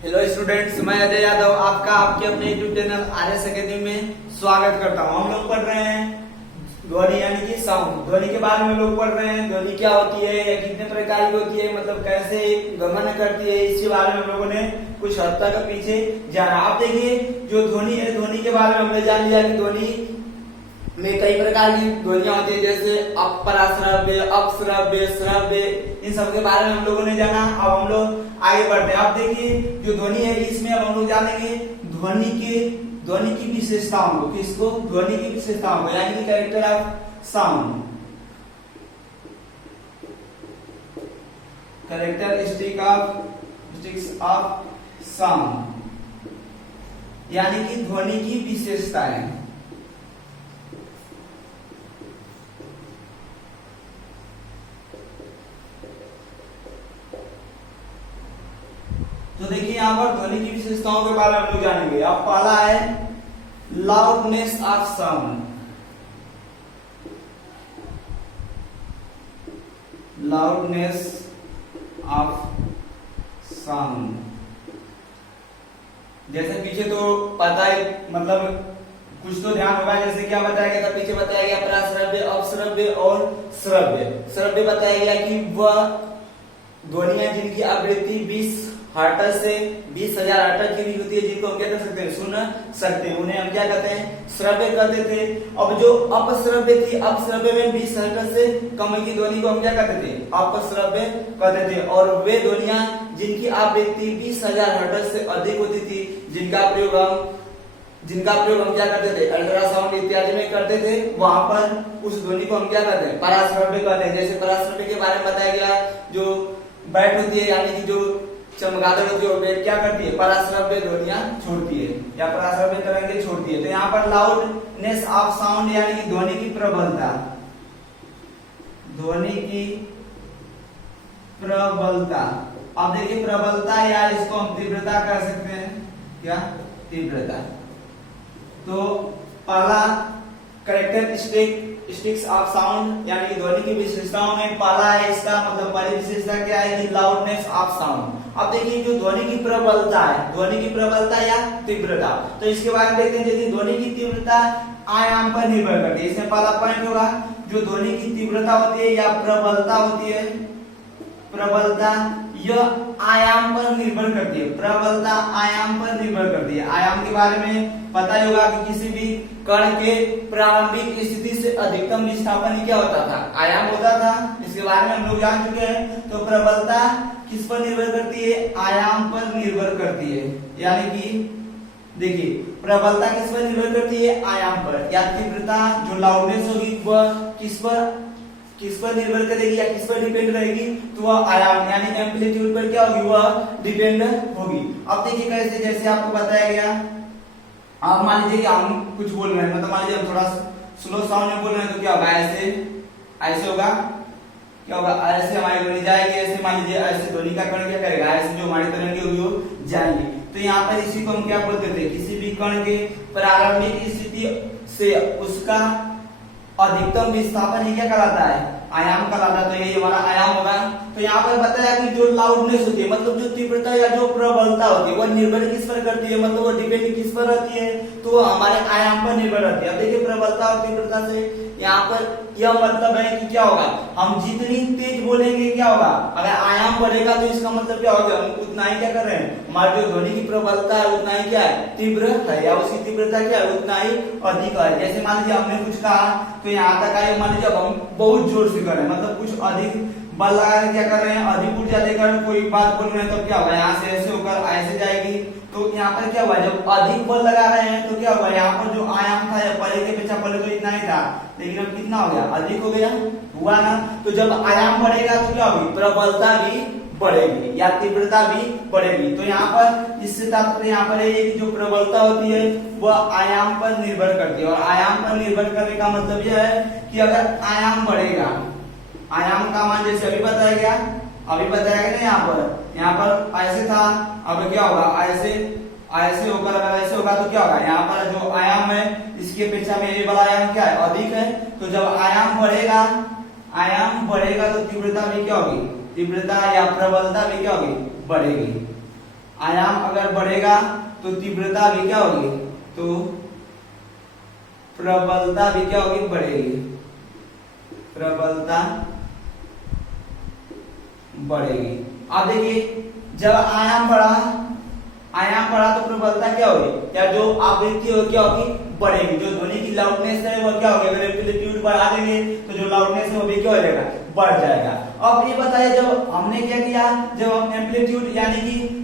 Hello students, मैं अजय यादव आपका आपके अपने यूट्यूब चैनल आरएस एकेडमी में स्वागत करता हूँ। हम लोग पढ़ रहे हैं ध्वनि यानी कि साउंड। ध्वनि के बारे में लोग पढ़ रहे हैं। ध्वनि क्या होती है या कितने प्रकार की होती है, मतलब कैसे गमन करती है, इसके बारे में हम लोगों ने कुछ हद तक पीछे जाना। आप देखिए जो ध्वनि है, ध्वनि के बारे में हमने जान लिया कि ध्वनि में कई प्रकार की ध्वनियां होती है, जैसे अपराश्रव्य, अपश्रव्य, श्रव्य, इन सब के बारे में हम लोगों ने जाना। अब हम लोग आगे बढ़ते हैं। आप देखिए जो ध्वनि है, इसमें अब हम लोग जानेंगे ध्वनि की विशेषताओं को। किसको? ध्वनि की विशेषताओं को, यानी कि character of sound, characteristics of sound, यानी कि ध्वनि की विशेषताएं। तो देखिए यहाँ पर ध्वनि की विशेषताओं के बारे में हम लोग जानेंगे। अब पहला है loudness of sound. Loudness of sound, जैसे पीछे तो पता है, मतलब कुछ तो ध्यान होगा। जैसे क्या बताया गया था, पीछे बताया गया प्राश्रव्य, अपश्रव्य और श्रव्य। श्रव्य बताया गया कि वह ध्वनियां जिनकी आवृत्ति 20 हर्ट्ज से 20,000 हर्ट्ज की भी होती है, जिनको हम क्या कर सकते हैं, सुन सकते हैं, उन्हें हम क्या कहते हैं, श्रव्य कहते थे। अब जो अपश्रव्य थी, अपश्रव्य में 20 हर्ट्ज से कम की ध्वनि को हम क्या कहते थे, अपश्रव्य कहते थे। और वे ध्वनियां जिनकी आवृत्ति 20,000 हर्ट्ज से अधिक होती थी, जिनका प्रयोग हम क्या करते थे, अल्ट्रासाउंड इत्यादि में करते थे, वहां पर उस ध्वनि को हम क्या कहते हैं, पराश्रव्य कहते हैं। जैसे पराश्रव्य के बारे में बताया गया, जो बैट होती है, यानी कि जो चमगादड़ होती है, बैट क्या करती है, पराश्रव्य ध्वनियां छोड़ती है या पराश्रव्य तरंगे छोड़ती है। तो यहाँ पर लाउडनेस ऑफ साउंड यानी कि ध्वनि की प्रबलता, ध्वनि की प्रबलता। अब देखिए प्रबलता, या इसको हम तीव्रता कह सकते हैं, क्या, तीव्रता। तो पहला कैरेक्टरिस्टिक्स ऑफ साउंड यानी कि ध्वनि की विशेषताओं में पहला है, इसका मतलब पहली विशेषता क्या है कि लाउडनेस ऑफ साउंड। अब देखिए जो ध्वनि की प्रबलता है, ध्वनि की प्रबलता या तीव्रता, तो इसके बारे में देखते हैं। जैसे ध्वनि की तीव्रता आयाम पर निर्भर करती है। इसमें पहला पॉइंट होगा, जो ध्वनि की तीव्रता होती है या प्रबलता होती है, प्रबलता यह आयाम पर निर्भर करती है। प्रबलता आयाम पर निर्भर करती है। आयाम के बारे में पता ही होगा कि किसी भी कण के प्रारंभिक स्थिति से अधिकतम विस्थापन क्या होता था, आयाम होता था। इसके बारे में हम लोग जान चुके हैं। तो प्रबलता किस पर निर्भर करती है, आयाम पर निर्भर करती है। यानी कि देखिए प्रबलता किस पर निर्भर करती है, आयाम पर। या तीव्रता जो लाउडनेस होगी वह किस पर निर्भर करेगी या किस पर डिपेंड रहेगी, तो वह आयाम यानी एम्पलीट्यूड पर क्या होगी, वह डिपेंड होगी। अब देखिए कैसे, जैसे आपको बताया गया, आप मान लीजिए कि हम कुछ बोल रहे हैं, मतलब मान लीजिए हम थोड़ा स्लो साउंड में बोल रहे हैं, तो क्या होगा, ऐसे होगा, क्या होगा, ऐसे हमारी ध्वनि जाएगी। ऐसे मान लीजिए ऐसे ध्वनि का कण क्या करेगा, ऐसे जो हमारी तरंगे होगी वो जाएंगी। तो यहाँ पर इसी को हम क्या बोलते थे, किसी भी कण के प्रारंभिक स्थिति से उसका अधिकतम विस्थापन ही क्या कहलाता है, आयाम कहलाता है। तो ये हमारा आयाम होगा। तो यहाँ पर बताया कि जो लाउडनेस होती है, मतलब जो तीव्रता या जो प्रबलता होती है, वह निर्भर किस पर करती है, मतलब वो डिपेंड किस पर रहती है, तो हमारे आयाम पर निर्भर रहती है। अब देखिए प्रबलता और तीव्रता से यहाँ पर यह मतलब है कि क्या होगा, हम जितनी तेज बोलेंगे क्या होगा, अगर आयाम बढ़ेगा तो इसका मतलब क्या होगा, हम उतना ही क्या कर रहे हैं, हमारी जो ध्वनि की प्रबलता है उतना ही क्या है, तीव्र है, या उसकी तीव्रता क्या है, उतना ही अधिक है। जैसे मान लीजिए हमने कुछ कहा, तो यहाँ तक आए, मान लीजिए हम बहुत जोर से कर रहे हैं, मतलब कुछ अधिक बल लगा के क्या कर रहे हैं, अधिक ऊर्जा देकर कोई बात बोल रहे हैं, तो क्या होगा, यहाँ से ऐसे होकर ऐसे जाएगी। तो यहाँ पर क्या हुआ, जब अधिक बल लगा रहे हैं तो क्या हुआ, यहाँ पर जो आयाम था या पहले के अपेक्षा, पहले तो इतना ही था, लेकिन अब कितना हो गया, अधिक हो गया, हुआ ना। तो जब आयाम बढ़ेगा तो क्या होगी, प्रबलता भी बढ़ेगी या तीव्रता भी बढ़ेगी। तो यहाँ पर इससे तात्पर्य यहाँ पर है कि जो प्रबलता होती है वह आयाम पर निर्भर करती है। और आयाम पर निर्भर करने का मतलब यह है कि अगर आयाम बढ़ेगा, आयाम का मान जैसे अभी बताया गया, अभी बताया गया ना, यहाँ पर ऐसे था, अब क्या होगा, ऐसे होकर अगर ऐसे होगा तो क्या होगा, यहाँ पर जो आयाम है इसकी अपेक्षा में ये वाला आयाम क्या है, अधिक है। तो जब आयाम बढ़ेगा तो तीव्रता भी क्या होगी, तीव्रता या प्रबलता भी क्या होगी, बढ़ेगी। आयाम अगर बढ़ेगा तो तीव्रता भी क्या होगी, तो प्रबलता भी क्या होगी, बढ़ेगी, प्रबलता बढ़ेगी। अब देखिए जब आयाम बढ़ा तो प्रबलता क्या होगी, या जो आवृत्ति हो क्या होगी, बढ़ेगी। जो ध्वनि की लाउडनेस है वो क्या होगी, अगर एम्पलीट्यूड बढ़ा देंगे तो जो लाउडनेस है वो भी क्या हो जाएगा, बढ़ जाएगा। अब ये बताइए जब हमने क्या किया, जब हम एम्पलीट्यूड यानी कि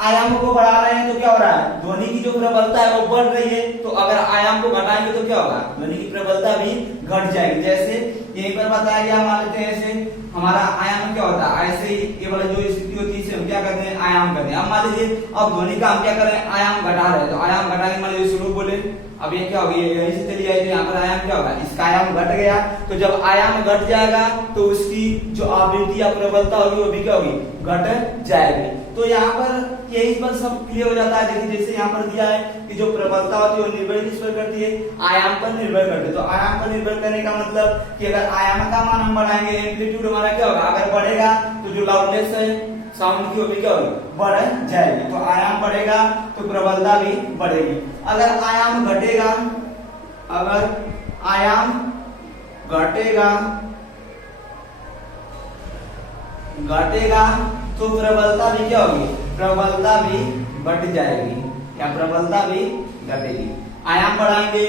आयाम को बढ़ा रहे हैं तो क्या हो रहा है, ध्वनि की जो प्रबलता है वो बढ़ रही है। तो अगर आयाम को घटाएंगे तो क्या होगा, ध्वनि की प्रबलता भी घट जाएगी। जैसे यहीं पर बताया गया, मान लेते हैं ऐसे हमारा आयाम क्या होता है, ऐसे ही ये वाला जो स्थिति होती है इसे हम क्या करते हैं, आयाम करते हैं। अब मान लीजिए अब ध्वनि का हम क्या कर रहे हैं, आयाम घटा रहे हैं, तो आयाम घटाने मान लीजिए शुरू बोले, अब ये क्या होगी, यहीं से चली जाएगी, तो यहाँ पर आयाम क्या होगा, इसका आयाम घट गया। तो जब आयाम घट जाएगा तो उसकी जो आवृत्ति या प्रबलता होगी वो भी क्या होगी, घट जाएगी। तो यहाँ पर यही पर सब क्लियर हो जाता है। देखिए जैसे यहाँ पर दिया है कि जो प्रबलता होती है वो निर्भर किस पर करती है, आयाम पर निर्भर करती है। तो आयाम पर निर्भर करने का मतलब कि अगर आयाम का मान हम बढ़ाएंगे, एम्पलीट्यूड हमारा क्या होगा, अगर बढ़ेगा तो जो लाउडनेस है साउंड की वो भी क्या होगी, बढ़ जाएगी। तो आयाम बढ़ेगा तो प्रबलता भी बढ़ेगी। अगर आयाम घटेगा, अगर आयाम घटेगा तो प्रबलता भी क्या होगी, प्रबलता भी घट जाएगी, या प्रबलता भी घटेगी। आयाम बढ़ाएंगे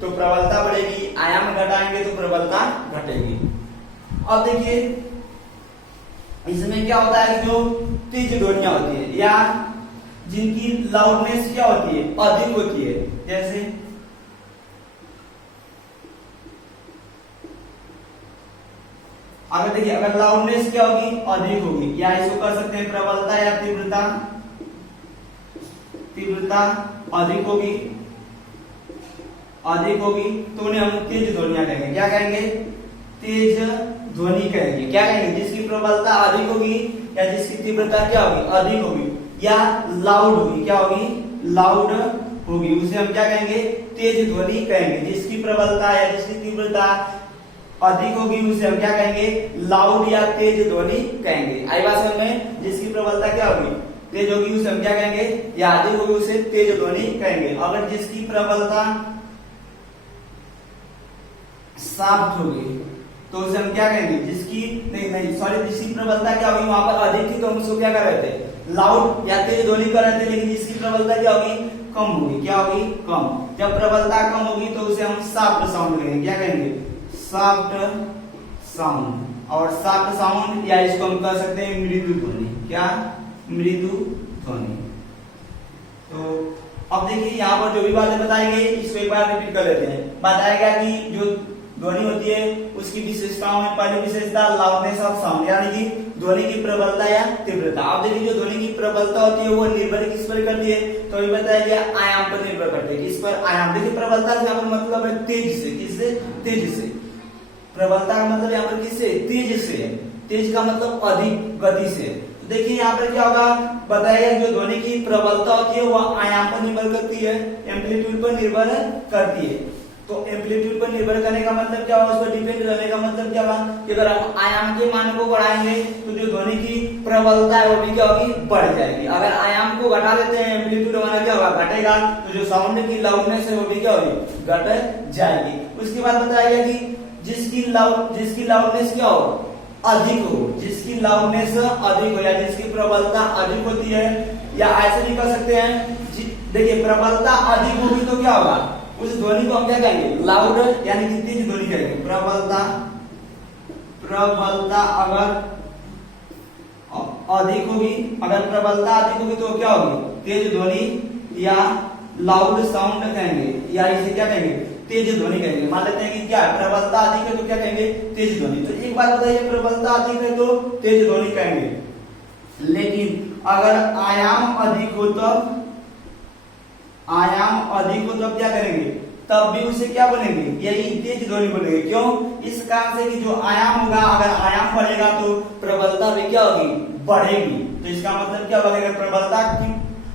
तो प्रबलता बढ़ेगी, आयाम घटाएंगे तो प्रबलता घटेगी। अब देखिए इसमें क्या होता है कि जो तेज ध्वनियां होती है या जिनकी लाउडनेस क्या होती है, अधिक होती है, जैसे अगर देखिए अगर लाउडनेस क्या होगी, अधिक होगी, या इसको कर सकते हैं प्रबलता या तीव्रता अधिक होगी तो उन्हें हम तेज ध्वनियां कहेंगे। क्या कहेंगे, तेज ध्वनि कहेंगे। क्या कहेंगे, जिसकी प्रबलता अधिक होगी या जिसकी तीव्रता क्या होगी, अधिक होगी, या लाउड होगी, क्या होगी, लाउड होगी, उसे हम क्या कहेंगे, तेज ध्वनि कहेंगे। जिसकी प्रबलता या जिसकी तीव्रता अधिक होगी उसे हम क्या कहेंगे, लाउड या तेज ध्वनि कहेंगे। आई बात समझ में, जिसकी प्रबलता क्या होगी, तेज होगी उसे हम क्या कहेंगे, या अधिक होगी उसे तेज ध्वनि कहेंगे। अगर जिसकी प्रबलता शाफ्ट होगी तो उसे हम क्या कहेंगे, जिसकी जिसकी प्रबलता क्या होगी वहां पर अधिक थी तो हम उसको क्या कर रहे थे, लाउड या तेज ध्वनि कर रहे थे। लेकिन जिसकी प्रबलता क्या होगी, कम होगी, क्या होगी, कम। जब प्रबलता कम होगी तो उसे हम शाफ्ट साउंड कहेंगे। क्या कहेंगे, शाफ्ट साउंड। और शाफ्ट साउंड या इसको हम कह सकते हैं मृदु ध्वनि। क्या, मृदु ध्वनि। तो अब देखिए यहाँ पर जो भी बातें बताई गई इसको एक बार रिपीट कर लेते हैं। बताया गया कि जो ध्वनि होती है उसकी विशेषताओं में पहली विशेषता लाउडनेस ऑफ साउंड, यानी कि ध्वनि की प्रबलता या तीव्रता। आप देखिए जो ध्वनि की प्रबलता होती है वो निर्भर किस पर करती है, तो अभी बताया गया आयाम पर निर्भर करती है। किस पर, आयाम। देखिए प्रबलता से यहाँ पर मतलब है तेज से, किससे, तेज से। प्रबलता का मतलब यहाँ पर किससे, तेज से। तेज का मतलब अधिक गति से। तो देखिए यहाँ पर क्या होगा, बताया गया जो ध्वनि की प्रबलता होती है वह आयाम पर निर्भर करती है, एम्पलीट्यूड पर निर्भर करती है। तो एम्पलीट्यूड पर निर्भर करने का मतलब क्या होगा, उस पर डिपेंड रहने का मतलब क्या होगा कि अगर हम आयाम के मान को बढ़ाएंगे तो जो ध्वनि की प्रबलता है वो भी क्या होगी, बढ़ जाएगी। अगर आयाम को घटा देते हैं एम्पलीट्यूड हमारा क्या होगा, घटेगा, तो जो साउंड की लाउडनेस है वो भी क्या होगी, घट जाएगी। उसके बाद बताया गया कि जिसकी लाउडनेस क्या हो, अधिक हो, जिसकी लाउडनेस अधिक हो या जिसकी प्रबलता अधिक होती है, या ऐसे भी कर सकते हैं, देखिए प्रबलता अधिक होगी तो क्या होगा, उस ध्वनि को हम क्या कहेंगे, लाउड यानी कि तेज ध्वनि कहेंगे। प्रबलता अगर अधिक होगी, अगर प्रबलता अधिक होगी तो क्या होगी, तेज ध्वनि या लाउड साउंड कहेंगे, या इसे क्या कहेंगे, तेज ध्वनि कहेंगे। मान लेते हैं कि क्या प्रबलता अधिक है तो क्या कहेंगे, तेज ध्वनि। तो एक बात बताइए, प्रबलता अधिक है तो तेज ध्वनि कहेंगे। लेकिन अगर आयाम अधिक हो तब, आयाम अधिक हो तब क्या करेंगे, तब भी उसे क्या बनेंगे, यही तेज ध्वनि बनेगी। क्यों, इस कारण से कि जो आयाम होगा, अगर आयाम बढ़ेगा तो प्रबलता भी क्या होगी, बढ़ेगी। तो इसका मतलब क्या होगा, अगर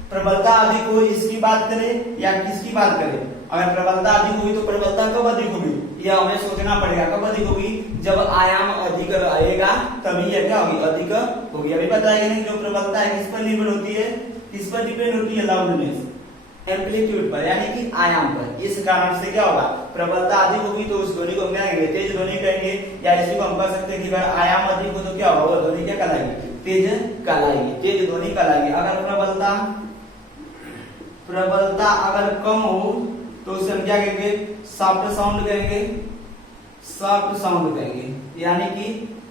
प्रबलता अधिक हो, इसकी बात करें या किसकी बात करें, अगर प्रबलता अधिक होगी तो प्रबलता कब अधिक होगी, यह हमें सोचना पड़ेगा। कब अधिक होगी, जब आयाम अधिक रहेगा तभी यह क्या होगी, अधिक होगी। अभी बताया गया कि जो प्रबलता है किस पर निर्भर होती है, किस पर डिपेंड होती है? लाउडनेस, एम्पलीट्यूड पर, यानी कि आयाम पर। इस कारण से क्या होगा? प्रबलता अधिक होगी तो उस ध्वनि को हम क्या कहेंगे? तेज ध्वनि कहेंगे। या इसी को हम कह सकते हैं कि अगर आयाम अधिक हो तो क्या होगा? वो ध्वनि क्या कहलाएगी? तेज कहलाएगी, तेज ध्वनि कहलाएगी। अगर प्रबलता अगर कम हो तो उसे हम क्या कहेंगे? सॉफ्ट साउंड कहेंगे, सॉफ्ट साउंड कहेंगे, यानी कि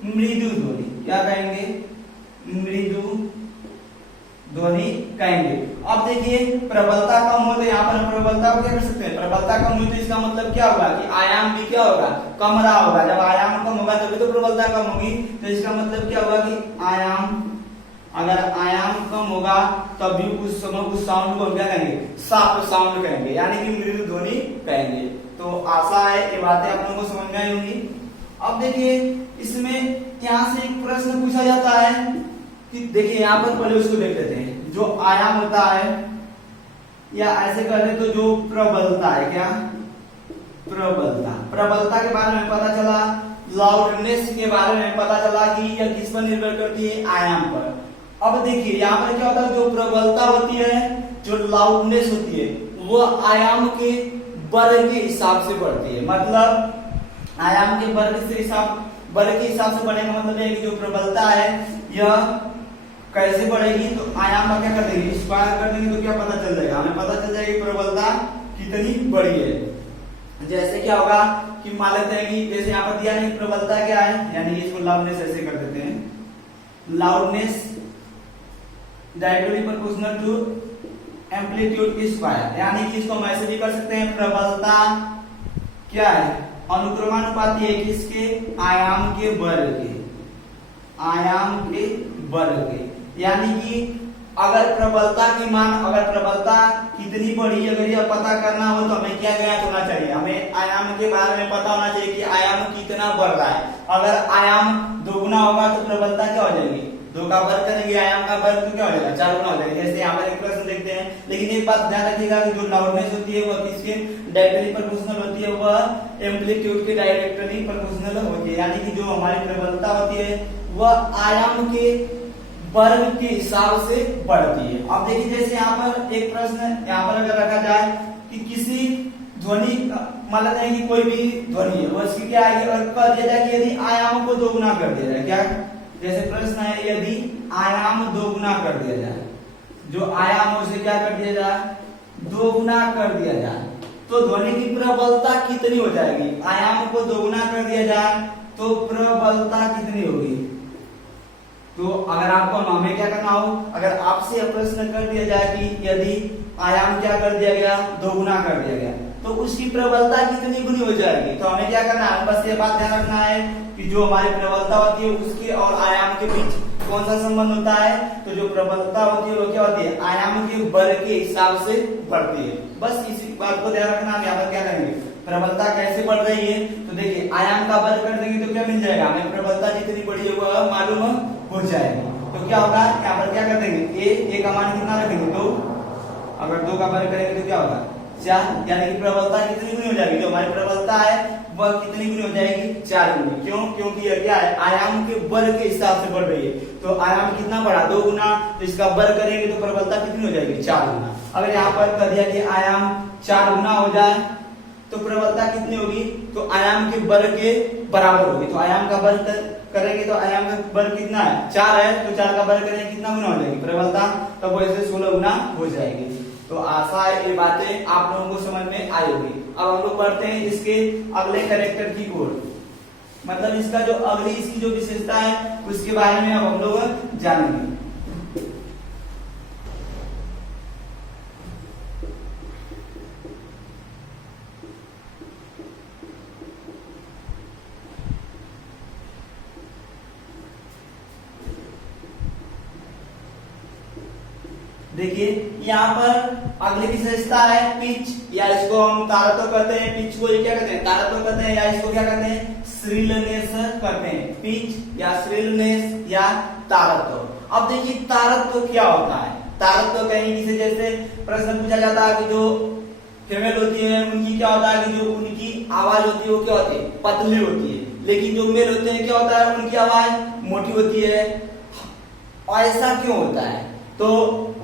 मृदु ध्वनि। क्या कहेंगे? मृदु ध्वनि कहेंगे। अब देखिए प्रबलता कम हो तो यहाँ पर हम प्रबलता को क्या कर सकते हैं? प्रबलता कम हुई तो इसका मतलब क्या होगा? कि आयाम भी क्या होगा? कम रहा होगा। जब आयाम कम होगा तभी तो प्रबलता कम होगी। तो इसका मतलब क्या होगा? कि आयाम, अगर आयाम कम होगा तब भी उस समय उस साउंड को हम क्या कहेंगे? सॉफ्ट साउंड कहेंगे, यानी कि मृदु ध्वनि कहेंगे। तो आशा है ये बातें आप लोगों को समझ में आई होंगी। अब देखिए इसमें यहाँ से एक प्रश्न पूछा जाता है कि देखिए यहाँ पर पहले उसको देख लेते हैं। जो आयाम होता है, या ऐसे कहते तो जो प्रबलता है, क्या प्रबलता के बारे में पता चला, लाउडनेस के बारे में पता चला कि यह किस पर निर्भर करती है? आयाम पर। अब देखिए यहाँ पर क्या होता है? जो प्रबलता होती है, जो लाउडनेस होती है, वो आयाम के वर्ग के हिसाब से बढ़ती है। मतलब आयाम के वर्ग के हिसाब से बढ़ने का मतलब है कि जो प्रबलता है यह कैसे बढ़ेगी? तो आयाम का क्या कर देंगे? स्क्वायर कर देंगे तो क्या पता चल जाएगा? हमें पता चल जाएगा प्रबलता कितनी बड़ी है। जैसे क्या होगा कि मान लेते हैं कि जैसे यहाँ पर दिया नहीं प्रबलता क्या है, यानी इसको लाउडनेस ऐसे कर देते हैं, loudness directly proportional to amplitude square, यानी कि इसको हम ऐसे भी कर सकते हैं, प्रबलता क्या है? अनुक्रमानुपाती है किसके? आयाम के वर्ग के, आयाम के वर्ग के। यानी कि अगर प्रबलता की मान, अगर प्रबलता कितनी बड़ी, अगर यह पता करना हो तो हमें क्या ज्ञात होना चाहिए? हमें आयाम के बारे में पता होना चाहिए कि आयाम कितना बढ़ रहा है। अगर आयाम दोगुना होगा तो प्रबलता क्या हो जाएगी? 2 का वर्ग करेंगे, आयाम का वर्ग तो क्या हो जाएगा? 4 गुना हो जाएगा। जैसे यहाँ पर एक प्रश्न देखते हैं, लेकिन एक बात ध्यान रखिएगा कि जो लाउडनेस होती है वह किसके डायरेक्टली प्रोपोर्शनल होती है? वह एम्पलीट्यूड के डायरेक्टली प्रोपोर्शनल होती है। यानी कि जो हमारी प्रबलता होती है वह आयाम के वर्ग के हिसाब से बढ़ती है। अब देखिए जैसे यहाँ पर एक प्रश्न यहाँ पर अगर रखा जाए कि किसी ध्वनि, मान लेते हैं कि कोई भी ध्वनि है, वो इसकी क्या है? और कह दिया जाए कि यदि आयाम को दोगुना कर दिया जाए, क्या जैसे प्रश्न है, यदि आयाम दोगुना कर दिया जाए, जो आयाम है उसे क्या कर दिया जाए? दोगुना कर दिया जाए, तो ध्वनि की प्रबलता कितनी हो जाएगी? आयाम को दोगुना कर दिया जाए तो प्रबलता कितनी होगी? तो अगर आपको हमें क्या करना हो, अगर आपसे यह प्रश्न कर दिया जाए कि यदि आयाम क्या कर दिया गया? दोगुना कर दिया गया, तो उसकी प्रबलता कितनी गुनी हो जाएगी? तो हमें क्या करना है? बस ये बात ध्यान रखना है कि जो हमारी प्रबलता होती है उसके और आयाम के बीच कौन सा संबंध होता है? तो जो प्रबलता होती है वो क्या होती है? आयाम के वर्ग के हिसाब से बढ़ती है। बस इसी बात को ध्यान रखना। यहाँ पर क्या करेंगे? प्रबलता कैसे बढ़ रही है? तो देखिए आयाम का वर्ग कर देंगे तो क्या मिल जाएगा? हमें प्रबलता जितनी बड़ी है वह मालूम हो जाएगी। तो क्या होगा? यहाँ पर क्या कर देंगे? ए का मान कितना रखेंगे? 2। अगर 2 का वर्ग करेंगे तो क्या होगा? 4। यानी कि प्रबलता कितनी गुनी हो जाएगी? जो हमारी प्रबलता है वह कितनी गुनी हो जाएगी? 4 गुनी। क्यों? क्योंकि यह क्या है? आयाम के वर्ग के हिसाब से बढ़ रही है। तो आयाम कितना बढ़ा? 2 गुना, तो इसका वर्ग करेंगे तो प्रबलता कितनी हो जाएगी? 4 गुना। अगर यहाँ पर कह दिया कि आयाम 4 गुना हो जाए तो प्रबलता कितनी होगी? तो आयाम के वर्ग के बराबर होगी। तो आयाम का वर्ग करेंगे तो आयाम का वर्ग कितना है? 4 है, तो 4 का वर्ग करेंगे कितना गुना हो जाएगी प्रबलता? तो वो ऐसे 16 गुना हो जाएगी। तो आशा है ये बातें आप लोगों को समझ में आई होगी। अब हम लोग पढ़ते हैं इसके अगले कैरेक्टर की ओर, मतलब इसका जो अगली इसकी जो विशेषता है उसके बारे में अब हम लोग जानेंगे। देखिए यहाँ पर अगली विशेषता है पिच, या इसको हम तारत्व कहते हैं। पिच को क्या कहते हैं? तारत्व कहते हैं, या इसको क्या कहते हैं? श्रीलनेस कहते हैं। पिच या श्रीलनेस या तारत्व। अब देखिए तारत्व क्या होता है? तारत्व कहीं किसी जैसे प्रश्न पूछा जाता है कि जो फीमेल होती है उनकी क्या होता है कि जो उनकी आवाज होती है वो क्या होती है? पतली होती है। लेकिन जो मेल होते हैं क्या होता है? उनकी आवाज मोटी होती है। ऐसा क्यों होता है? तो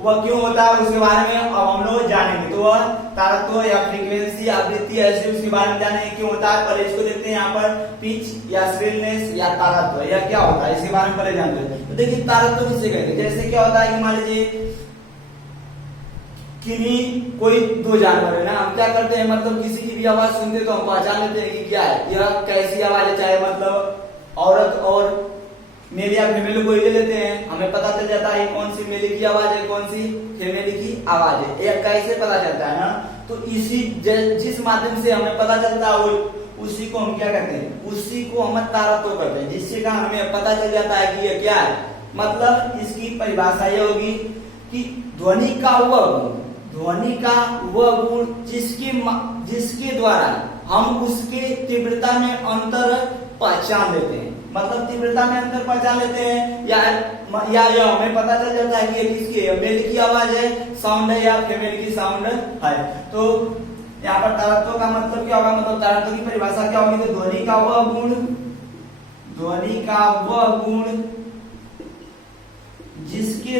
वह क्यों होता है उसके बारे में अब हम लोग जानेंगे। तो वह तारत्व या फ्रीक्वेंसी आवृत्ति ऐसे उसके बारे में जानेंगे क्यों होता है। पहले इसको देखते हैं यहाँ पर पिच या श्रिलनेस या तारत्व या क्या होता है इसके बारे में पहले जानते हैं। तो देखिए तारत्व किसे कहते हैं। जैसे क्या होता है कि मान लीजिए किन्हीं कोई दो जानवर है ना, हम क्या करते हैं मतलब किसी की भी आवाज सुनते तो हम पहचान लेते हैं कि क्या है यह कैसी आवाज है, चाहे मतलब औरत और मेल या फीमेल को ले लेते हैं, हमें पता चल जाता है कौन सी मेल की आवाज है कौन सी फीमेल की आवाज है, यह कैसे पता चलता है ना। तो इसी जिस माध्यम से हमें पता चलता है वो उसी को हम क्या कहते हैं, उसी को हम तारत्व करते हैं, जिससे का हमें पता चल जाता है कि यह क्या है। मतलब इसकी परिभाषा यह होगी कि ध्वनि का वह गुण जिसके द्वारा हम उसके तीव्रता में अंतर पहचान लेते हैं। मतलब तीव्रता में अंतर पहचान लेते हैं या हमें पता चल जाता है कि ये किसकी है, मेल की आवाज है साउंड है या फीमेल की साउंड है। तो यहाँ पर तारत्व का मतलब क्या होगा, मतलब तारत्व की परिभाषा क्या होगी। तो ध्वनि का वह गुण जिसके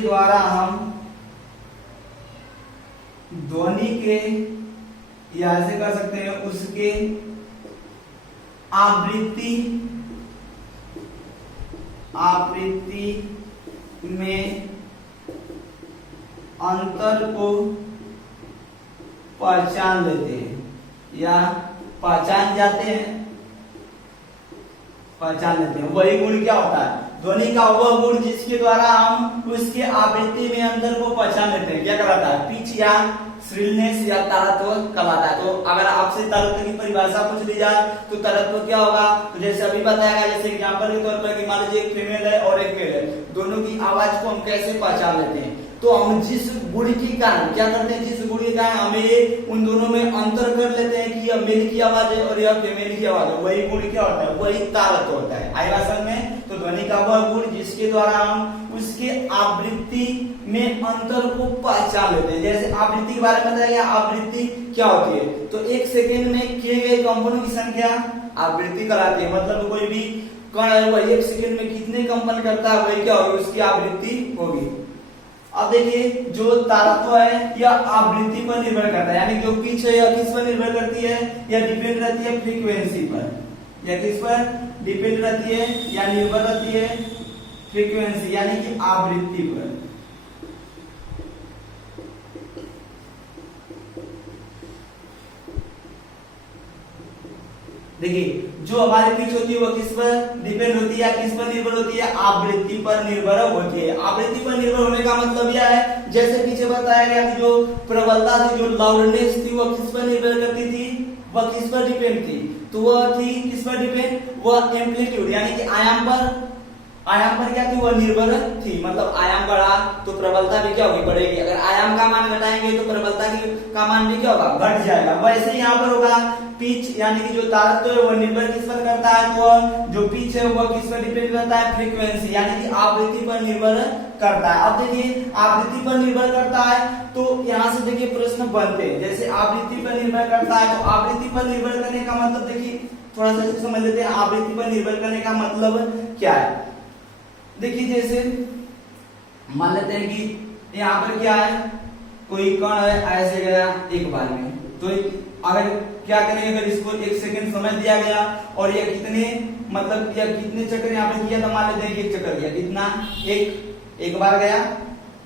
द्वारा हम ध्वनि के या ऐसे कर सकते हैं उसके आवृत्ति में अंतर को पहचान लेते हैं या पहचान लेते हैं। वही गुण क्या होता है, ध्वनि का वह गुण जिसके द्वारा हम उसके आवृत्ति में अंतर को पहचान लेते हैं, क्या कहलाता है, पिच या श्रिलनेस या तारत्व कहलाता है। तो अगर आपसे तारत्व की परिभाषा पूछ ली जाए तो तारत्व क्या होगा, तो जैसे अभी बताया जैसे एग्जांपल के तौर पर कि मान लीजिए एक फीमेल है और एक मेल है, दोनों की आवाज को हम कैसे पहचान लेते हैं। तो हम जिस गुण के कारण क्या करते हैं, जिस गुण के कारण हमें उन दोनों में अंतर कर लेते हैं कि यह मेल की आवाज है और यह फीमेल की आवाज है, वही गुण क्या होता है, वही तारत्व होता है। आई भाषा में तो ध्वनि का वह गुण जिसके द्वारा हम उसके आवृत्ति में अंतर को पहचान लेते हैं। जैसे आवृत्ति के बारे में बताया गया, आवृत्ति क्या होती है, तो एक सेकेंड में किए गए कंपनों की संख्या आवृत्ति कहलाती है। मतलब कोई भी कण है वह एक सेकेंड में कितने कंपन करता है वही क्या होगी, उसकी आवृत्ति होगी। अब देखिए जो तारत्व है यह आवृत्ति पर निर्भर करता है, यानी जो पिच है यह किस पर निर्भर करती है, यह डिपेंड रहती है फ्रीक्वेंसी पर, यह किस पर डिपेंड रहती है या निर्भर रहती है, फ्रीक्वेंसी यानी कि आवृत्ति पर। देखिए जो हमारी पिच होती है वो किस पर डिपेंड होती है या किस पर निर्भर होती है, आवृत्ति पर निर्भर होती है। आवृत्ति पर निर्भर होने का मतलब यह है जैसे पीछे बताया गया कि जो प्रबलता थी, जो लाउडनेस थी, वो किस पर निर्भर करती थी, वह किस पर डिपेंड थी, तो वह थी किस पर डिपेंड, वह एम्पलीट्यूड यानी कि आयाम पर क्या थी, वह निर्भर थी। मतलब आयाम बढ़ा तो प्रबलता भी क्या होगी, बढ़ेगी। अगर आयाम का मान घटाएंगे तो प्रबलता का मान भी क्या होगा, घट जाएगा। वैसे ही यहाँ पर होगा पिच यानी कि जो तारत्व है वह निर्भर किस पर करता है, तो जो पिच है वह किस पर डिपेंड करता है, फ्रीक्वेंसी यानी कि आवृत्ति पर निर्भर करता है। अब देखिए आवृत्ति पर निर्भर करता है तो यहाँ से देखिए प्रश्न बनते हैं। जैसे आवृत्ति पर निर्भर करता है तो आवृत्ति पर निर्भर करने का मतलब देखिए थोड़ा सा समझ लेते हैं, आवृत्ति पर निर्भर करने का मतलब क्या है। देखिए जैसे मान लेते हैं कि यहाँ पर क्या है, कोई कण है ऐसे गया एक बार में, तो अगर क्या करेंगे, अगर इसको एक सेकंड समय दिया गया और यह कितने मतलब यह कितने चक्कर यहाँ पे किया, तो मान लेते हैं कि एक चक्कर किया, कितना एक बार गया,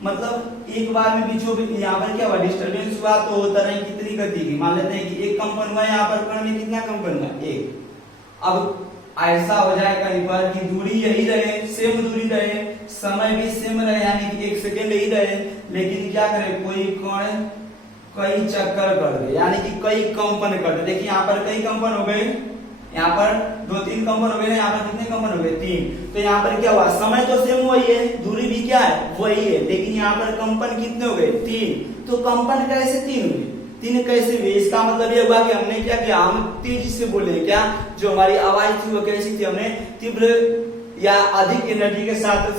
मतलब एक बार में बीचों बीच यहाँ पर क्या हुआ, डिस्टर्बेंस हुआ, तो होता नहीं कितनी गति की, मान लेते हैं कि एक कंपन हुआ, यहाँ पर कण में कितना कंपन हुआ, एक। अब ऐसा हो जाए कहीं पर कि दूरी यही रहे, सेम दूरी रहे, समय भी सेम रहे, यानी कि एक सेकेंड ही रहे, लेकिन क्या करे कोई कण कई चक्कर कर दे, यानी कि कई कंपन कर दे। देखिए यहाँ पर कई कंपन हो गए, यहाँ पर 2-3 कंपन हो गए, यहाँ पर कितने कंपन हो गए, 3। तो यहाँ पर क्या हुआ, समय तो सेम वही है, दूरी भी क्या है वही है, लेकिन यहाँ पर कंपन कितने हो गए, 3। तो कंपन कैसे 3 हुए, 3 कैसे हुए, इसका मतलब ये हुआ कि हमने क्या किया, हम तेजी से बोले, क्या जो हमारी आवाज थी वो कैसी थी, हमने तीव्र या अधिक एनर्जी के साथ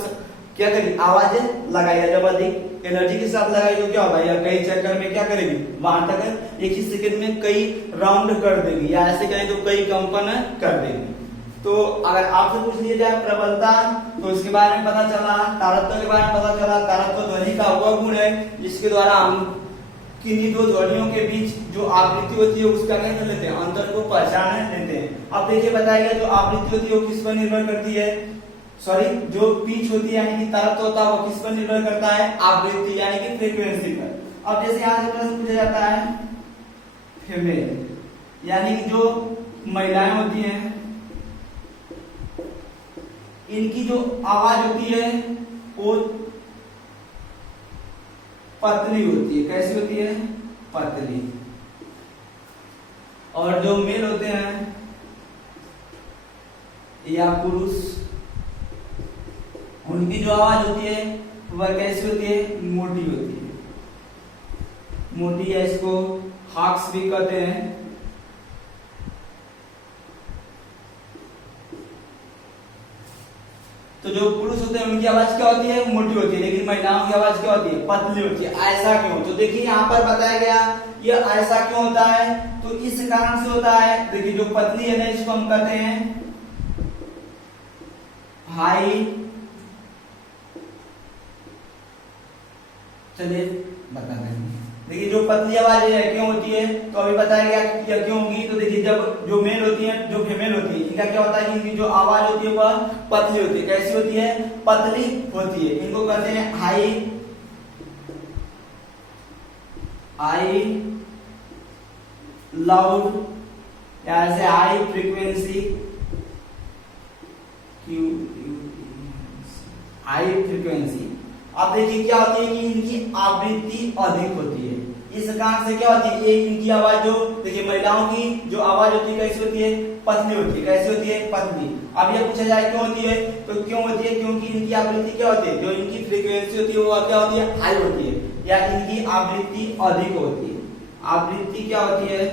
क्या करी, आवाज लगाई। जब अधिक एनर्जी के साथ लगाई तो क्या होगा, या कई चक्कर में क्या करेगी, वहां तक एक ही सेकंड में कई राउंड कर देगी, या ऐसे कहें तो कई कंपन कर देगी। तो अगर आपसे पूछ लिया जाए प्रबलता, तो इसके बारे में पता चला, तारत्व के बारे में पता चला। तारत्व ध्वनि का वह गुण है जिसके द्वारा हम किन्हीं दो ध्वनियों के बीच जो आवृत्ति होती है उसका क्या कर लेते हैं, अंतर को पहचान लेते हैं। अब देखिए बताया गया जो आवृत्ति होती है वो किस पर निर्भर करती है, सॉरी जो पिच होती है यानी कि तारत्व होता है वो किस पर निर्भर करता है, आवृत्ति यानी कि फ्रीक्वेंसी पर। अब जैसे यहाँ से प्रश्न पूछा जाता है फीमेल यानी कि जो महिलाएं होती हैं इनकी जो आवाज होती है वो पतली होती है, कैसी होती है, पतली। और जो मेल होते हैं या पुरुष उनकी जो आवाज होती है वह कैसी होती है, मोटी होती है, मोटी है, इसको हाक्स भी कहते हैं। तो जो पुरुष होते हैं उनकी आवाज क्या होती है, मोटी होती है, लेकिन महिलाओं की आवाज क्या होती है, पतली होती है। ऐसा क्यों, तो देखिए यहाँ पर बताया गया ये ऐसा क्यों होता है, तो इस कारण से होता है। देखिए जो पतली है ना इसको हम कहते हैं हाई, चलिए बता देंगे। देखिए जो पतली आवाज है क्यों होती है, तो अभी बताया गया कि क्यों होगी। तो देखिए जब जो मेल होती है जो फीमेल होती है इनका क्या होता है कि इनकी जो आवाज होती है वह पतली होती है, कैसी होती है, पतली होती है। इनको कहते हैं हाई लाउड या ऐसे हाई फ्रीक्वेंसी, हाई फ्रीक्वेंसी। अब देखिए क्या होती है कि इनकी आवृत्ति अधिक होती है, इस कारण से क्या होती है ये इनकी आवाज जो देखिए महिलाओं की जो आवाज होती है कैसी होती है, पतली होती है, कैसी होती है, पतली। अब ये पूछा जाए क्यों होती है, तो क्यों होती है, क्योंकि इनकी आवृत्ति क्या होती है, जो इनकी फ्रीक्वेंसी होती है वो क्या होती है, हाई होती है, या इनकी आवृत्ति अधिक होती है। आवृत्ति क्या होती है,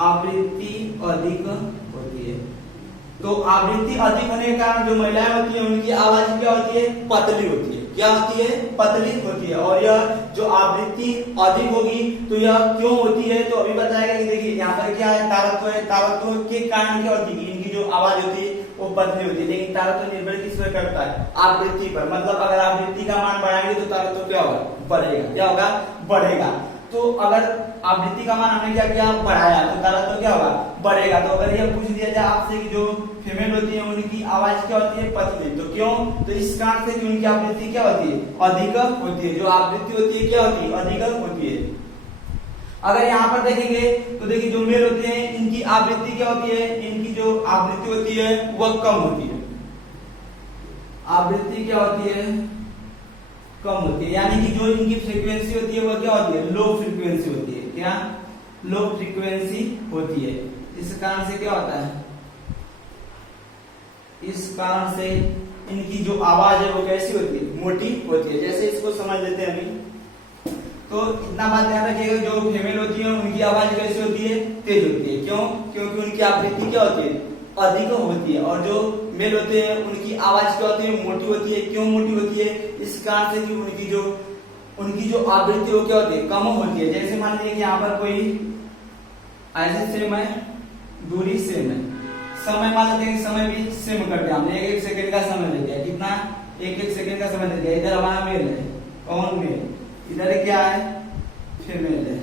आवृत्ति अधिक होती है। तो आवृत्ति अधिक होने के कारण जो महिलाएं होती हैं उनकी आवाज क्या होती है, पतली होती है, क्या होती है, पतली होती है। और यह जो आवृत्ति अधिक होगी तो यह क्यों होती है, तो अभी बताएगा कि देखिए यहाँ पर क्या है, तारत्व है, तारत्व के कारण क्या होती है, इनकी जो आवाज होती है वो पतली होती है, लेकिन तारत्व निर्भर किस पर करता है, आवृत्ति पर। मतलब अगर आवृत्ति का मान बढ़ाएंगे तो तारत्व क्या होगा, बढ़ेगा, क्या होगा, बढ़ेगा। तो अगर आवृत्ति का मान हमने क्या किया, बढ़ाया, तो तारत्व क्या होगा, बढ़ेगा। तो अगर यह पूछ दिया जाए आपसे कि जो फीमेल होती है उनकी आवाज क्या होती है, पतली, तो क्यों, तो इस कारण से कि उनकी आवृत्ति क्या होती है, अधिक होती है, जो आवृत्ति होती है क्या होती है, अधिक होती है। अगर यहाँ पर देखेंगे तो देखिए जो मेल होते हैं इनकी आवृत्ति क्या होती है, इनकी जो आवृत्ति होती है वह कम होती है, आवृत्ति क्या होती है, कम होती है, यानी कि जो इनकी फ्रीक्वेंसी होती है वह क्या होती है, लो फ्रीक्वेंसी होती है, क्या, लो फ्रीक्वेंसी होती है। इस कारण से क्या होता है, इस कारण से इनकी जो आवाज है वो कैसी होती है, मोटी होती है। जैसे इसको समझ लेते हैं अभी, तो इतना बात ध्यान रखिएगा, जो फीमेल होती है उनकी आवाज कैसी होती है, तेज होती है, क्यों, क्योंकि उनकी आवृत्ति क्या होती है, अधिक होती है। और जो मेल होते हैं उनकी आवाज क्या होती है, मोटी होती है, क्यों मोटी होती है, इस कारण से कि उनकी जो आवृत्ति वो क्या होती है, कम होती है। जैसे मान लीजिए कि यहाँ पर कोई ऐसे सेम है, दूरी सेम है, समय मान लेते हैं, समय भी सेम कर दिया हमने, एक सेकंड का समय ले दिया, कितना, एक सेकंड का समय ले दिया। इधर हमारा मेल है, कौन मेल, इधर क्या है, फीमेल है।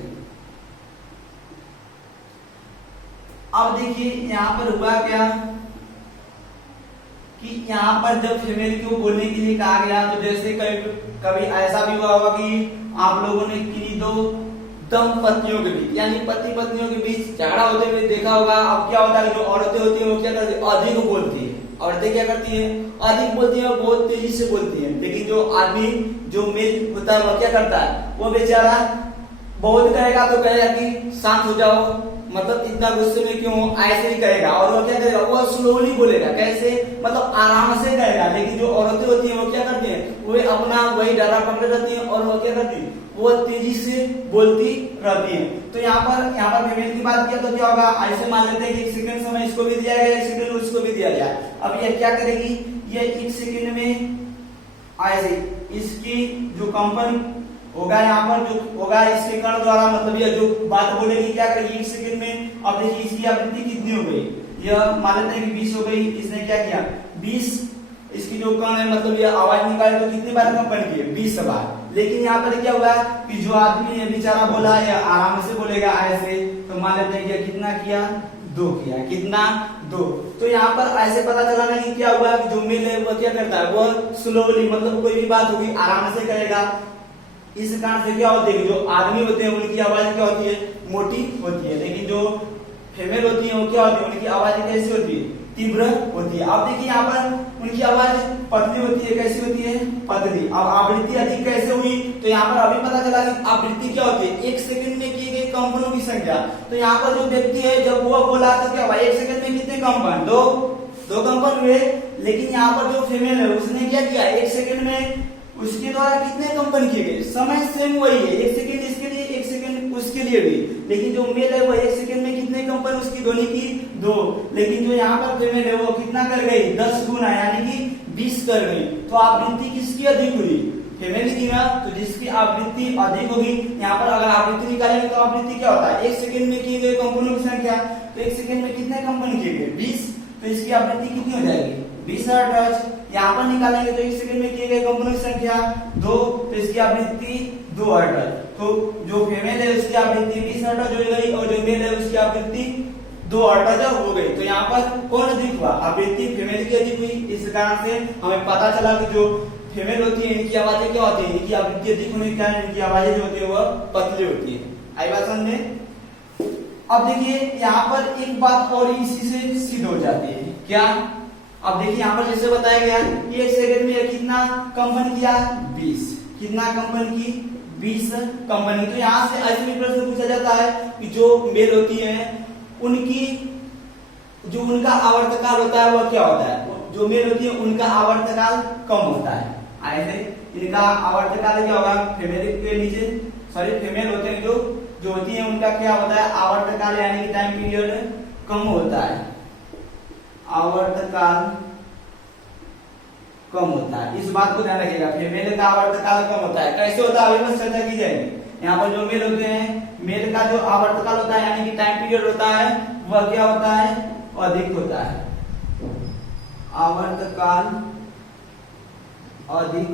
अब देखिए यहाँ पर हुआ क्या कि यहाँ पर जब फीमेल को बोलने के लिए कहा गया, तो जैसे कभी ऐसा भी हुआ होगा कि आप लोगों ने किन्हीं दो दंपतियों के बीच यानी पति पत्नियों के बीच झगड़ा होते हुए देखा होगा। अब क्या होता है, जो औरतें होती हैं वो क्या करती है, अधिक बोलती है। औरतें क्या करती हैं, अधिक बोलती हैं, बहुत तेजी से बोलती हैं। लेकिन जो आदमी जो मेल होता है वह क्या करता है, वो बेचारा बहुत कहेगा तो कहेगा कि शांत हो जाओ, मतलब इतना गुस्से में क्यों, ऐसे ही कहेगा। और वो क्या करेगा, वो स्लोली बोलेगा, कैसे, मतलब आराम से कहेगा। लेकिन जो औरतें होती हैं वो क्या करती हैं, वो अपना वही डरा पकड़े रहती हैं और वो क्या करती हैं, वो तेजी से बोलती रहती हैं। तो यहाँ पर फीमेल की बात किया तो क्या होगा, ऐसे मान लेते हैं कि एक सेकंड समय इसको भी दिया गया, एक सेकंड उसको भी दिया गया। अब ये क्या करेगी, ये एक सेकंड में ऐसे इसकी जो कंपन होगा यहाँ पर जो होगा इसके कण द्वारा, मतलब यह जो बात बोलेगी क्या करेगी 1 सेकंड में। अब देखिए इसकी आवृत्ति कितनी हो गई, यह मान लेते हैं कि 20 हो गई। इसने क्या किया 20, इसकी जो कण है मतलब यह आवाज निकाले तो कितनी बार कंपन किए 20 बार। लेकिन यहाँ पर क्या हुआ कि जो आदमी है बेचारा बोला है आराम से बोलेगा ऐसे, तो मान लेते हैं कि कितना किया 2 किया, कितना 2। तो यहाँ पर ऐसे पता चला ना कि क्या हुआ कि जो मेल है वो क्या करता है, वो स्लोली मतलब कोई भी बात होगी आराम से करेगा। इस कारण से क्या होती है, जो आदमी होते हैं उनकी आवाज क्या होती है, मोटी होती है, लेकिन जो फीमेल होती है वो क्या होती है, उनकी आवाज कैसी होती है, तीव्र होती है। अब देखिए यहाँ पर उनकी आवाज पतली होती है, कैसी होती है, पतली। अब आवृत्ति अधिक कैसे हुई, तो यहाँ पर अभी पता चला कि आवृत्ति क्या होती है, 1 सेकंड में की गई कंपनों की संख्या। तो यहाँ पर जो व्यक्ति है जब वो बोला तो क्या हुआ 1 सेकंड में कितने कंपन, दो कंपन हुए। लेकिन यहाँ पर जो फीमेल है उसने क्या किया 1 सेकंड में उसके द्वारा कितने कंपन किए गए, समय सेम वही है, 1 सेकंड इसके लिए 1 सेकंड उसके लिए भी। लेकिन जो मेल है वो 1 सेकंड में कितने कंपन उसकी ध्वनि की 2। लेकिन जो यहाँ पर फीमेल है वो कितना कर गई 10 गुना यानी कि 20 कर गई। तो आवृत्ति किसकी अधिक हुई, फीमेल की ना। तो जिसकी आवृत्ति अधिक होगी, यहाँ पर अगर आवृत्ति निकालेंगे तो आवृत्ति क्या होता है 1 सेकंड में किए गए कंपनों की संख्या। तो 1 सेकंड में कितने कंपन किए गए 20, तो इसकी आवृत्ति कितनी हो जाएगी 20 हर्ट्ज। यहाँ पर निकालेंगे तो 1 सेकंड में किए गए कंपनों की संख्या 2, तो इसकी आवृत्ति 2 हर्ट्ज। तो जो फीमेल है उसकी आवृत्ति 20 हर्ट्ज हो गई और जो मेल है उसकी आवृत्ति 2 हर्ट्ज हो गई। तो यहाँ पर कौन अधिक हुआ, आवृत्ति फीमेल की अधिक हुई। इस कारण से हमें पता चला कि जो फीमेल होती है इनकी आवाजें क्या होती है, इनकी आवृत्ति अधिक होने के कारण इनकी आवाजें जो होती है वह पतली होती है। आई बात समझे। अब देखिए यहाँ पर एक बात और इसी से सिद्ध हो जाती है, क्या, अब देखिए यहाँ पर जैसे बताया गया 1 सेकंड में कितना कंपन किया 20, कितना कंपन की 20 कंपन। तो यहाँ से ऐसे भी प्रश्न पूछा जाता है कि जो मेल होती है उनकी जो उनका आवर्तकाल होता है वह क्या होता है, जो मेल होती है उनका आवर्तकाल कम होता है। ऐसे इनका आवर्तकाल क्या होगा, फीमेल के नीचे सॉरी फीमेल होते हैं जो होती है उनका क्या होता है आवर्तकाल यानी कि टाइम पीरियड कम होता है, आवर्तकाल कम होता है। इस बात को ध्यान रखिएगा, फीमेल का आवर्तकाल कम होता है। कैसे होता है अभी बस चर्चा की जाएगी। यहाँ पर जो मेल होते हैं, मेल का जो आवर्तकाल होता है यानी कि टाइम पीरियड होता है वह क्या होता है, अधिक होता है, आवर्तकाल अधिक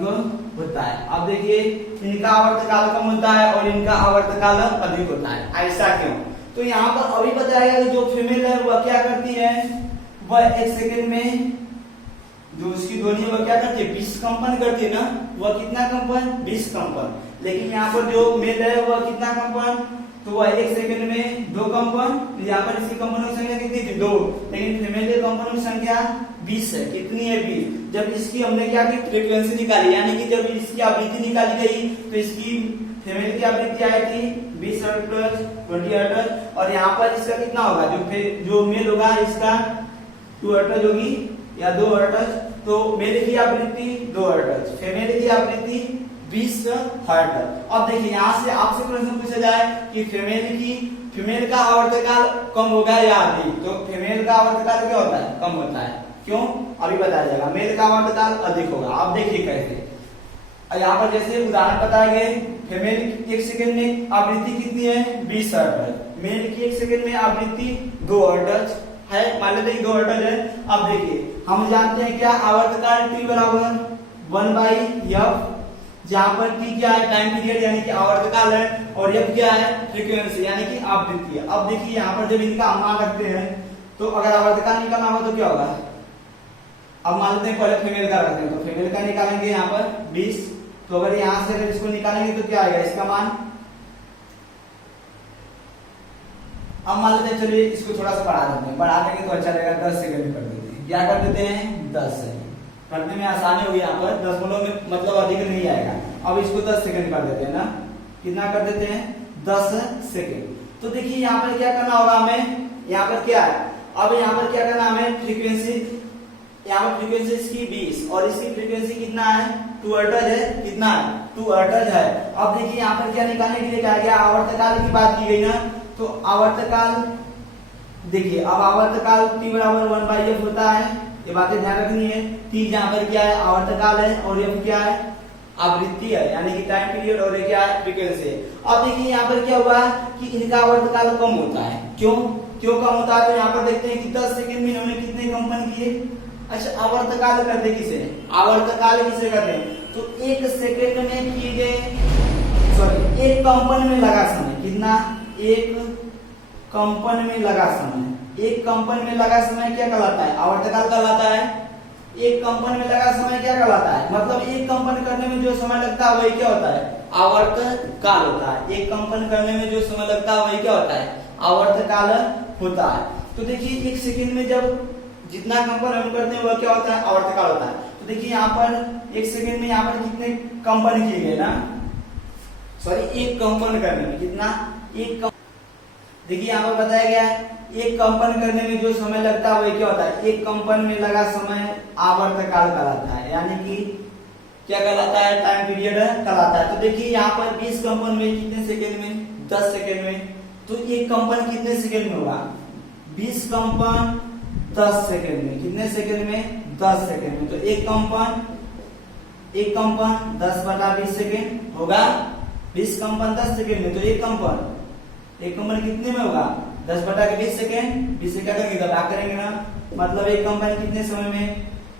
होता है। अब देखिए इनका आवर्तकाल कम होता है और इनका आवर्तकाल अधिक होता है, ऐसा क्यों। तो यहाँ पर अभी बताया कि जो फीमेल है वह क्या करती है, वह 1 सेकंड में जो उसकी ध्वनि वह क्या करती है 20 कंपन करती है ना, वह कितना कंपन 20 कंपन। लेकिन यहाँ पर जो मेल है वह कितना कंपन, तो वह 1 सेकंड में 2 कंपन। यहाँ पर इसकी कंपनों की संख्या कितनी थी 2, लेकिन फीमेल के कंपनों की संख्या 20 है, कितनी है 20। जब इसकी हमने क्या की फ्रीक्वेंसी निकाली यानी कि जब इसकी आवृत्ति निकाली गई तो इसकी फीमेल की आवृत्ति आई थी 20 हर्ट्ज 20 हर्ट्ज और यहाँ पर इसका कितना होगा, जो मेल होगा इसका 2 हर्ट्ज होगी या 2 हर्ट्ज। तो मेल की आवृत्ति 2 हर्ट्ज, फीमेल की आवृत्ति 20 हर्ट्ज। अब देखिए यहाँ से आपसे प्रश्न पूछा जाए कि फीमेल का आवर्तकाल कम होगा या अधिक, तो फीमेल का आवर्तकाल क्या होता है कम होता है, क्यों अभी बताया जाएगा। मेल का आवर्तकाल अधिक होगा। आप देखिए कैसे, यहाँ पर जैसे उदाहरण बताए गए, फीमेल 1 सेकंड में आवृत्ति कितनी है 20 हर्ट्ज, मेल की 1 सेकंड में आवृत्ति 2 हर्ट्ज है, मान लेते हैं 2 हर्ट्ज है। अब देखिए हम जानते हैं क्या आवर्तकाल T बराबर 1/f, जहाँ पर T क्या है टाइम पीरियड यानी कि आवर्तकाल है और f क्या है फ्रीक्वेंसी यानी कि आवृत्ति है। अब देखिए यहाँ पर जब इनका मान रखते हैं तो अगर आवर्तकाल निकालना हो तो क्या होगा, अब मान लेते हैं पहले फीमेल का रखते हैं तो फीमेल का निकालेंगे यहाँ पर 20, तो अगर यहाँ से अगर इसको निकालेंगे तो क्या आएगा इसका मान, अब मान लेते हैं चलिए इसको थोड़ा सा बढ़ा देते हैं, बढ़ा देंगे तो अच्छा रहेगा 10 सेकंड कर देते हैं। क्या कर देते हैं 10 सेकंड, करने में आसानी होगी, यहाँ पर दशमलव में मतलब अधिक नहीं आएगा। अब इसको 10 सेकंड कर देते हैं ना, कितना कर देते हैं 10 सेकंड। तो देखिए यहाँ पर क्या करना होगा हमें, यहाँ पर क्या है, अब यहाँ पर क्या करना हमें फ्रीक्वेंसी, यहाँ पर फ्रीक्वेंसी इसकी 20 और इसकी फ्रीक्वेंसी कितना है 2 हर्ट्ज है, कितना है 2 हर्ट्ज है। अब देखिए यहाँ पर क्या निकालने के लिए क्या गया, आवर्तकाल की बात की गई ना, तो आवर्तकाल देखिए अब आवर्तकाल T बराबर 1/f होता है, ये बातें ध्यान रखनी है। T यहाँ पर क्या है आवर्तकाल है और f क्या है आवृत्ति है, यानी कि टाइम पीरियड, और क्या है फ्रीक्वेंसी। अब देखिए यहाँ पर क्या हुआ कि इनका आवर्तकाल कम होता है। क्यों कम होता है? तो यहाँ पर देखते हैं कि 10 सेकंड में इन्होंने कितने कंपन किए। अच्छा, आवर्तकाल करते किसे? आवर्तकाल किसे करते हैं? तो 1 सेकंड में किए गए, सॉरी 1 कंपन में लगा समय कितना? 1 कंपन में लगा समय। 1 कंपन में लगा समय क्या कहलाता है? आवर्तकाल कहलाता है। 1 कंपन में लगा समय क्या कहलाता है? मतलब 1 कंपन करने में जो समय लगता है वही क्या होता है? आवर्तकाल होता है। 1 कंपन करने में जो समय लगता है वही क्या होता है? आवर्तकाल होता है। तो देखिए 1 सेकंड में जब जितना कंपन हम करते हैं वह क्या होता है? आवर्तकाल होता है। तो देखिए यहाँ पर 1 सेकंड में यहाँ पर कितने कंपन किए गए ना, सॉरी 1 कंपन करने में कितना? 1 देखिए यहाँ पर बताया गया है 1 कंपन करने में जो समय लगता है वही क्या होता है? 1 कंपन में लगा समय आवर्तकाल कहलाता है, यानी कि क्या कहलाता है? टाइम पीरियड कहलाता है। तो देखिए यहाँ पर 20 कंपन में कितने सेकंड में? 10 सेकंड में। तो 1 कंपन कितने सेकंड में होगा? 20 कंपन 10 सेकंड में। कितने सेकंड में? 10 सेकंड में। तो 1 कंपन 10/20 सेकंड होगा। 20 कंपन 10 सेकंड में, तो 1 कंपन कितने में होगा? 10/20 सेकंड। 20 से क्या करेंगे? भाग करेंगे ना, मतलब 1 कंपन कितने समय में?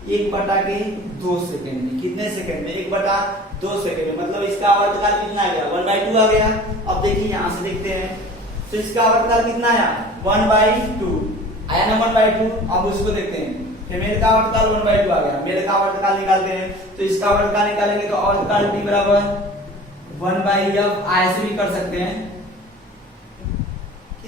1/2 सेकंड में। कितने सेकंड में? 1/2 सेकंड में। मतलब इसका आवर्तकाल कितना आ गया? 1/2 आ गया। अब देखिए यहाँ से देखते हैं, तो इसका आवर्तकाल कितना आया? 1/2 आया ना, 1/2। अब उसको देखते हैं, फीमेल का आवर्तकाल 1/2 आ गया। मेल का आवर्तकाल निकालते हैं, तो इसका आवर्तकाल निकालेंगे तो आवर्तकाल T बराबर 1/f ऐसे भी कर सकते हैं।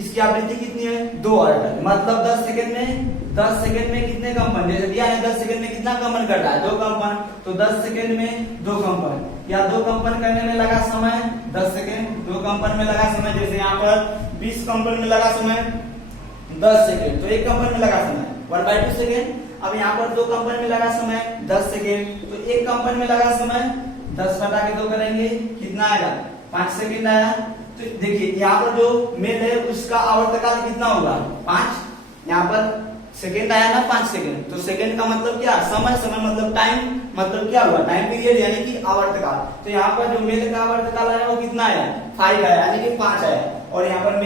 इसकी आवृत्ति कितनी है? 2 ऑर्डर, मतलब 10 सेकंड में कितने कंपन? जैसे दिया है 10 सेकंड में कितना कंपन कर रहा है? 2 कंपन। तो 10 सेकंड में 2 कंपन, या 2 कंपन करने में लगा समय 10 सेकंड। 2 कंपन में लगा समय, जैसे यहाँ पर 20 कंपन में लगा समय 10 सेकंड, तो 1 कंपन में लगा समय 1/2 सेकंड। अब यहाँ पर 2 कंपन में लगा समय 10 सेकंड, तो 1 कंपन में लगा समय 10/2 करेंगे, कितना आएगा? 5 सेकंड आया। तो देखिए यहाँ पर जो मेल है उसका आवर्तकाल कितना होगा? 5। यहाँ पर सेकंड आया ना, 5 सेकंड। तो सेकंड का मतलब क्या? समय मतलब टाइम, मतलब क्या हुआ? टाइम पीरियड, यानी कि आवर्तकाल। तो यहाँ पर जो मेल का आवर्तकाल आया वो कितना आया? 5 आया, यानी कि 5 आया। और यहाँ पर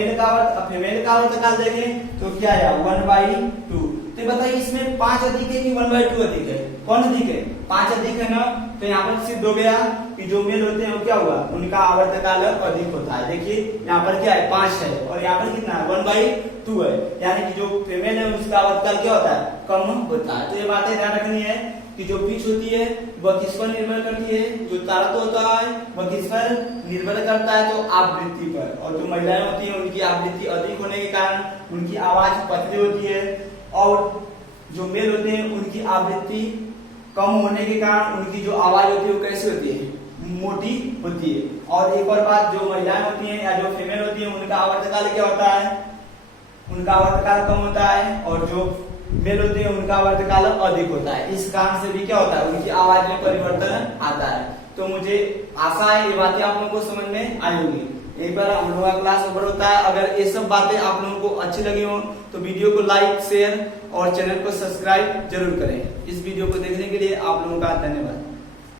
फीमेल का आवर्तकाल देखें तो क्या आया? 1/2। तो बताइए इसमें 5 अधिक है कि 1/2 अधिक है? कौन अधिक है? 5 अधिक है ना। तो यहाँ पर सिद्ध हो गया कि जो मेल होते हैं वो क्या हुआ? उनका आवर्तकाल अधिक होता है। देखिए यहाँ पर क्या है? 5 है, और यहाँ पर कितना है? 1/2 है, यानी कि जो फीमेल है उसका आवर्तकाल क्या होता है? कम होता है। तो ये बातें ध्यान रखनी है कि जो पिच होती है वह किस पर निर्भर करती है? जो तारत्व होता है वह किस पर निर्भर करता है? तो आवृत्ति पर। और जो महिलाएं होती हैं उनकी आवृत्ति अधिक होने के कारण उनकी आवाज पतली होती है, और जो मेल होते हैं उनकी आवृत्ति कम होने के कारण उनकी जो आवाज होती है वो कैसी होती है? मोटी होती है। और एक और बात, जो महिलाएं होती हैं या जो फीमेल होती है उनका आवर्तकाल क्या होता है? उनका आवर्तकाल कम होता है, और जो मेल होते हैं उनका आवर्तकाल अधिक होता है। इस कारण से भी क्या होता है? उनकी आवाज में परिवर्तन आता है। तो मुझे आशा है ये बातें आप लोगों को समझ में आई होगी। एक बार हम लोगों का क्लास ओवर होता है। अगर ये सब बातें आप लोगों को अच्छी लगी हो तो वीडियो को लाइक, शेयर और चैनल को सब्सक्राइब जरूर करें। इस वीडियो को देखने के लिए आप लोगों का धन्यवाद।